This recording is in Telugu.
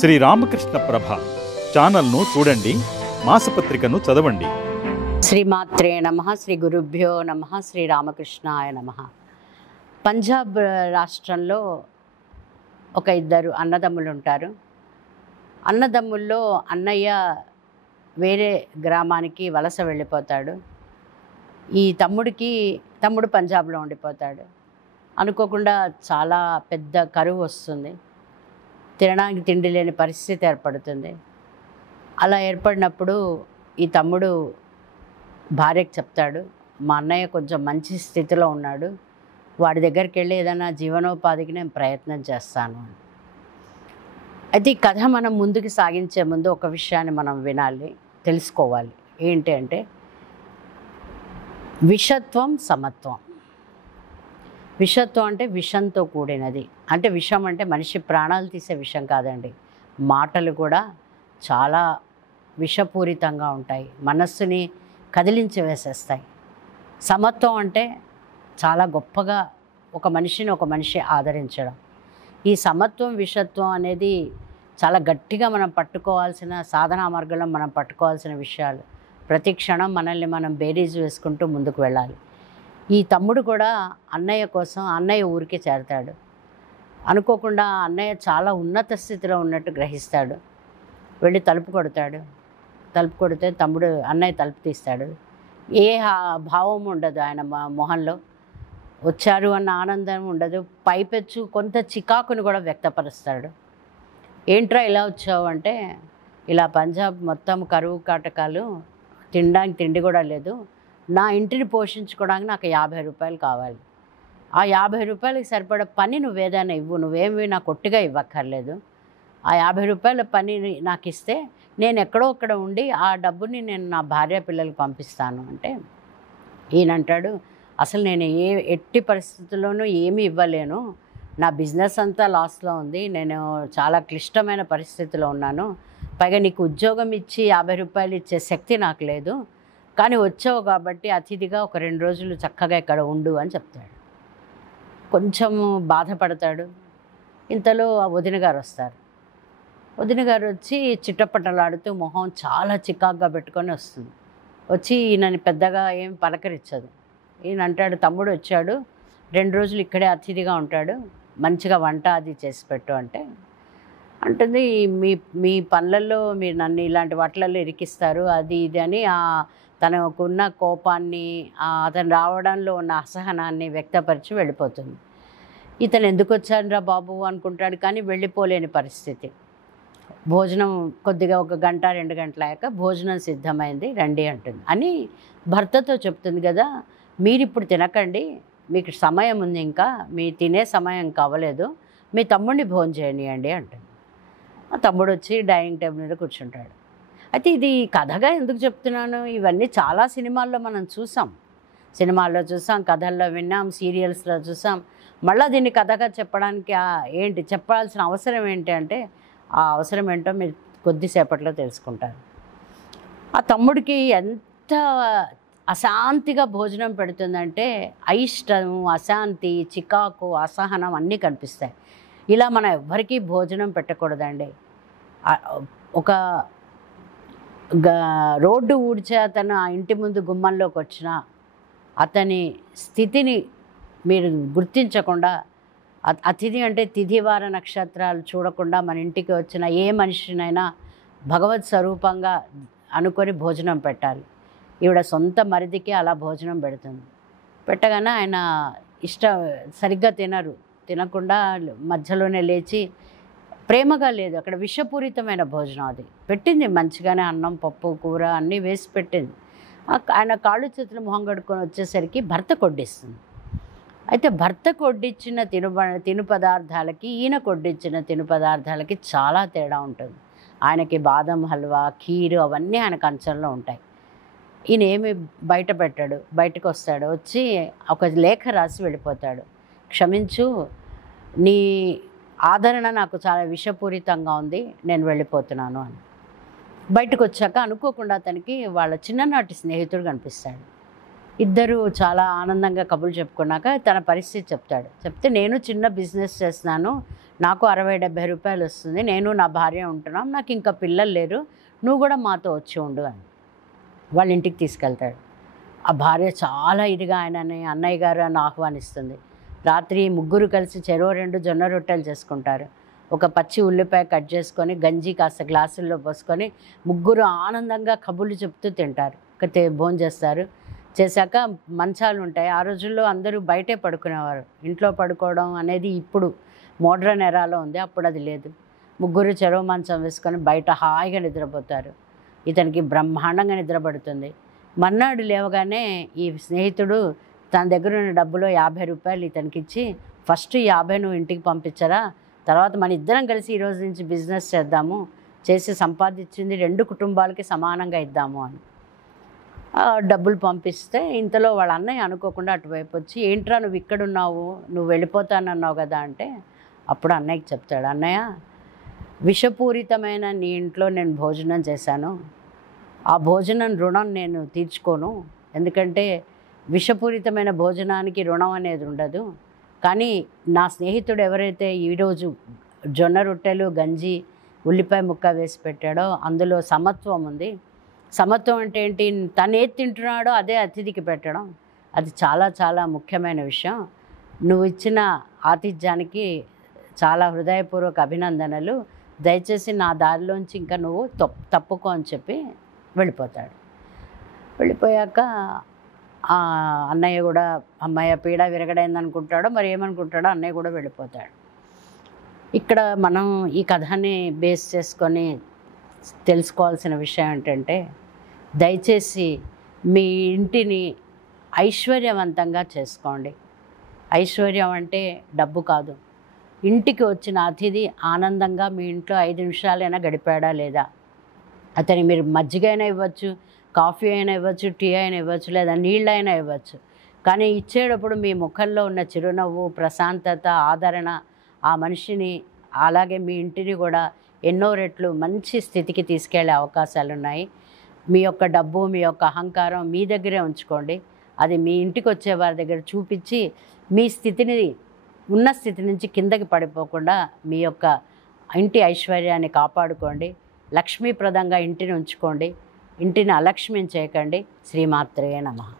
శ్రీ రామకృష్ణ ప్రభ ఛానల్ను చూడండి, మాసపత్రికను చదవండి. శ్రీమాత్రే నమః, శ్రీ గురుభ్యో నమః, శ్రీ రామకృష్ణాయ నమః. పంజాబ్ రాష్ట్రంలో ఒక ఇద్దరు అన్నదమ్ములు ఉంటారు. అన్నదమ్ముల్లో అన్నయ్య వేరే గ్రామానికి వలస వెళ్ళిపోతాడు. ఈ తమ్ముడు పంజాబ్లో ఉండిపోతాడు. అనుకోకుండా చాలా పెద్ద కరువు వస్తుంది. తినడానికి తిండి లేని పరిస్థితి ఏర్పడుతుంది. అలా ఏర్పడినప్పుడు ఈ తమ్ముడు భార్యకు చెప్తాడు, మా అన్నయ్య కొంచెం మంచి స్థితిలో ఉన్నాడు, వాడి దగ్గరికి వెళ్ళి ఏదైనా జీవనోపాధికి నేను ప్రయత్నం చేస్తాను అని. అయితే ఈ కథ మనం ముందుకు సాగించే ముందు ఒక విషయాన్ని మనం వినాలి, తెలుసుకోవాలి. ఏంటి అంటే విషత్వం, సమత్వం. విషత్వం అంటే విషంతో కూడినది. అంటే విషం అంటే మనిషి ప్రాణాలు తీసే విషం కాదండి. మాటలు కూడా చాలా విషపూరితంగా ఉంటాయి, మనస్సుని కదిలించి వేసేస్తాయి. సమత్వం అంటే చాలా గొప్పగా ఒక మనిషి ఆదరించడం. ఈ సమత్వం, విషత్వం అనేది చాలా గట్టిగా మనం పట్టుకోవాల్సిన, సాధనా మార్గంలో మనం పట్టుకోవాల్సిన విషయాలు. ప్రతి క్షణం మనల్ని మనం బేరీజు వేసుకుంటూ ముందుకు వెళ్ళాలి. ఈ తమ్ముడు కూడా అన్నయ్య కోసం అన్నయ్య ఊరికి చేరతాడు. అనుకోకుండా అన్నయ్య చాలా ఉన్నత స్థితిలో ఉన్నట్టు గ్రహిస్తాడు. వెళ్ళి తలుపు కొడతాడు. తలుపు కొడితే అన్నయ్య తలుపు తీస్తాడు. ఏ భావం ఉండదు ఆయన మొహంలో. వచ్చారు అన్న ఆనందం ఉండదు. పైపెచ్చు కొంత చికాకుని కూడా వ్యక్తపరుస్తాడు. ఏంట్రా ఇలా వచ్చావు అంటే, ఇలా పంజాబ్ మొత్తం కరువు కాటకాలు, తినడానికి తిండి కూడా లేదు, నా ఇంటిని పోషించుకోవడానికి నాకు 50 రూపాయలు కావాలి. ఆ 50 రూపాయలకి సరిపడే పని నువ్వేదైనా ఇవ్వు, నువ్వేమి నాకు ఒట్టిగా ఇవ్వక్కర్లేదు. ఆ 50 రూపాయల పని నాకు ఇస్తే నేను ఎక్కడో అక్కడ ఉండి ఆ డబ్బుని నేను నా భార్య పిల్లలకి పంపిస్తాను అంటే, ఈయనంటాడు, అసలు నేను ఎట్టి పరిస్థితుల్లోనూ ఏమీ ఇవ్వలేను, నా బిజినెస్ అంతా లాస్లో ఉంది, నేను చాలా క్లిష్టమైన పరిస్థితిలో ఉన్నాను, పైగా నీకు ఉద్యోగం ఇచ్చి 50 రూపాయలు ఇచ్చే శక్తి నాకు లేదు, కానీ వచ్చావు కాబట్టి అతిథిగా ఒక 2 రోజులు చక్కగా ఇక్కడ ఉండు అని చెప్తాడు. కొంచెము బాధపడతాడు. ఇంతలో ఆ వదిన గారు వస్తారు. వదిన గారు వచ్చి చిట్టపట్టలాడుతూ మొహం చాలా చికాగ్గా పెట్టుకొని వస్తుంది. వచ్చి ఈయనని పెద్దగా ఏం పలకరించదు. ఈయన అంటాడు, తమ్ముడు వచ్చాడు, 2 రోజులు ఇక్కడే అతిథిగా ఉంటాడు, మంచిగా వంట అది చేసి పెట్టు అంటే, అంటుంది, మీ పనులలో మీరు నన్ను ఇలాంటి వాటిలలో ఇరికిస్తారు అది ఇది అని తనకున్న కోపాన్ని, అతను రావడంలో ఉన్న అసహనాన్ని వ్యక్తపరిచి వెళ్ళిపోతుంది. ఇతను ఎందుకు వచ్చానురా బాబు అనుకుంటాడు, కానీ వెళ్ళిపోలేని పరిస్థితి. భోజనం కొద్దిగా 1 గంట 2 గంటలయ్యాక భోజనం సిద్ధమైంది, రండి అంటుంది అని భర్తతో చెప్తుంది కదా, మీరిప్పుడు తినకండి, మీకు సమయం ఉంది, ఇంకా మీ తినే సమయం కావలేదు, మీ తమ్ముడిని భోజనం చేయనియండి అంటుంది. ఆ తమ్ముడు వచ్చి డైనింగ్ టేబుల్ మీద కూర్చుంటాడు. అయితే ఇది కథగా ఎందుకు చెప్తున్నాను, ఇవన్నీ చాలా సినిమాల్లో మనం చూసాం, కథల్లో విన్నాం, సీరియల్స్లో చూసాం. మళ్ళీ దీన్ని కథగా చెప్పడానికి చెప్పాల్సిన అవసరం ఏంటి అంటే, ఆ అవసరం ఏంటో మీరు కొద్దిసేపట్లో తెలుసుకుంటారు. ఆ తమ్ముడికి ఎంత అశాంతిగా భోజనం పెడుతుందంటే, అయిష్టము, అశాంతి, చికాకు, అసహనం అన్నీ కనిపిస్తాయి. ఇలా మనం ఎవ్వరికీ భోజనం పెట్టకూడదండి. ఒక రోడ్డు ఊడ్చే అతను ఆ ఇంటి ముందు గుమ్మంలోకి వచ్చిన అతని స్థితిని మీరు గుర్తించకుండా, అతిథి అంటే తిథివార నక్షత్రాలు చూడకుండా మన ఇంటికి వచ్చిన ఏ మనిషినైనా భగవత్ స్వరూపంగా అనుకొని భోజనం పెట్టాలి. ఈవిడ సొంత మరిదికి అలా భోజనం పెడుతుంది. పెట్టగానే ఆయన సరిగ్గా తినకుండా మధ్యలోనే లేచి, ప్రేమగా లేదు, అక్కడ విషపూరితమైన భోజనం అది పెట్టింది, మంచిగానే అన్నం పప్పు కూర అన్నీ వేసి పెట్టింది. ఆయన కాళ్ళు చేతులు మొహం కడుక్కొని వచ్చేసరికి భర్త కొడ్డిస్తుంది. అయితే భర్త కొడ్డిచ్చిన తిను పదార్థాలకి ఈయన కొడ్డిచ్చిన తిను పదార్థాలకి చాలా తేడా ఉంటుంది. ఆయనకి బాదం హల్వా, ఖీరు అవన్నీ ఆయన కంచంలో ఉంటాయి. ఈయన ఏమి బయట పెట్టాడు, బయటకు వస్తాడు, వచ్చి ఒక లేఖ రాసి వెళ్ళిపోతాడు, క్షమించు, నీ ఆదరణ నాకు చాలా విషపూరితంగా ఉంది, నేను వెళ్ళిపోతున్నాను అని. బయటకు వచ్చాక అనుకోకుండా అతనికి వాళ్ళ చిన్ననాటి స్నేహితుడు కనిపిస్తాడు. ఇద్దరు చాలా ఆనందంగా కబుర్లు చెప్పుకున్నాక తన పరిస్థితి చెప్తాడు. చెప్తే నేను చిన్న బిజినెస్ చేస్తున్నాను, నాకు 60-70 రూపాయలు వస్తుంది, నేను నా భార్య ఉంటున్నాం, నాకు ఇంకా పిల్లలు లేరు, నువ్వు కూడా మాతో వచ్చి ఉండు అని వాళ్ళ ఇంటికి తీసుకెళ్తాడు. ఆ భార్య చాలా ఇదిగా ఆయనని అన్నయ్య గారు అని ఆహ్వానిస్తుంది. రాత్రి ముగ్గురు కలిసి చెరో 2 జొన్న రొట్టెలు చేసుకుంటారు. ఒక పచ్చి ఉల్లిపాయ కట్ చేసుకొని గంజి కాస్త గ్లాసుల్లో పోసుకొని ముగ్గురు ఆనందంగా కబుర్లు చెప్తూ తింటారు. భోజనం చేస్తారు. చేశాక మంచాలు ఉంటాయి. ఆ రోజుల్లో అందరూ బయటే పడుకునేవారు. ఇంట్లో పడుకోవడం అనేది ఇప్పుడు మోడ్రన్ ఎరాలో ఉంది, అప్పుడు అది లేదు. ముగ్గురు చెరో మంచం వేసుకొని బయట హాయిగా నిద్రపోతారు. ఇతనికి బ్రహ్మాండంగా నిద్రపడుతుంది. మర్నాడు లేవగానే ఈ స్నేహితుడు తన దగ్గర ఉన్న డబ్బులో 50 రూపాయలు ఇతనికి ఇచ్చి, ఫస్ట్ 50 నువ్వు ఇంటికి పంపించరా, తర్వాత మన ఇద్దరం కలిసి ఈరోజు నుంచి బిజినెస్ చేద్దాము, చేసి సంపాదించింది 2 కుటుంబాలకి సమానంగా ఇద్దాము అని డబ్బులు పంపిస్తే, ఇంతలో వాళ్ళ అన్నయ్య అనుకోకుండా అటువైపు వచ్చి, ఏంట్రా నువ్వు ఇక్కడున్నావు, నువ్వు వెళ్ళిపోతానన్నావు కదా అంటే, అప్పుడు అన్నయ్యకి చెప్తాడు, అన్నయ్య విషపూరితమైన నీ ఇంట్లో నేను భోజనం చేశాను, ఆ భోజనం రుణం నేను తీర్చుకోను, ఎందుకంటే విషపూరితమైన భోజనానికి రుణం అనేది ఉండదు. కానీ నా స్నేహితుడు ఎవరైతే ఈరోజు జొన్న రొట్టెలు గంజి ఉల్లిపాయ ముక్క వేసి పెట్టాడో అందులో సమత్వం ఉంది. సమత్వం అంటే ఏంటి, తను ఏది తింటున్నాడో అదే అతిథికి పెట్టడం, అది చాలా చాలా ముఖ్యమైన విషయం. నువ్వు ఇచ్చిన ఆతిథ్యానికి చాలా హృదయపూర్వక అభినందనలు, దయచేసి నా దారిలోంచి ఇంకా నువ్వు తప్పుకో అని చెప్పి వెళ్ళిపోతాడు. వెళ్ళిపోయాక అన్నయ్య కూడా అమ్మాయి పీడ విరగడైంది అనుకుంటాడో మరి ఏమనుకుంటాడో, అన్నయ్య కూడా వెళ్ళిపోతాడు. ఇక్కడ మనం ఈ కథని బేస్ చేసుకొని తెలుసుకోవాల్సిన విషయం ఏంటంటే, దయచేసి మీ ఇంటిని ఐశ్వర్యవంతంగా చేసుకోండి. ఐశ్వర్యం అంటే డబ్బు కాదు. ఇంటికి వచ్చిన అతిథి ఆనందంగా మీ ఇంట్లో 5 నిమిషాలైనా గడిపాడా లేదా, అతని మీరు మజ్జిగ అయినా ఇవ్వచ్చు, కాఫీ అయినా ఇవ్వచ్చు, టీ అయినా ఇవ్వచ్చు, లేదా నీళ్ళైనా ఇవ్వచ్చు. కానీ ఇచ్చేటప్పుడు మీ ముఖంలో ఉన్న చిరునవ్వు, ప్రశాంతత, ఆదరణ ఆ మనిషిని అలాగే మీ ఇంటిని కూడా ఎన్నో రెట్లు మంచి స్థితికి తీసుకెళ్లే అవకాశాలు ఉన్నాయి. మీ యొక్క డబ్బు, మీ యొక్క అహంకారం మీ దగ్గరే ఉంచుకోండి. అది మీ ఇంటికి వచ్చే వారి దగ్గర చూపించి మీ స్థితిని ఉన్న స్థితి నుంచి కిందకి పడిపోకుండా మీ యొక్క ఇంటి ఐశ్వర్యాన్ని కాపాడుకోండి. లక్ష్మీప్రదంగా ఇంటిని ఉంచుకోండి. ఇంటిని అలక్ష్యం చేయకండి. శ్రీమాత్రే నమః.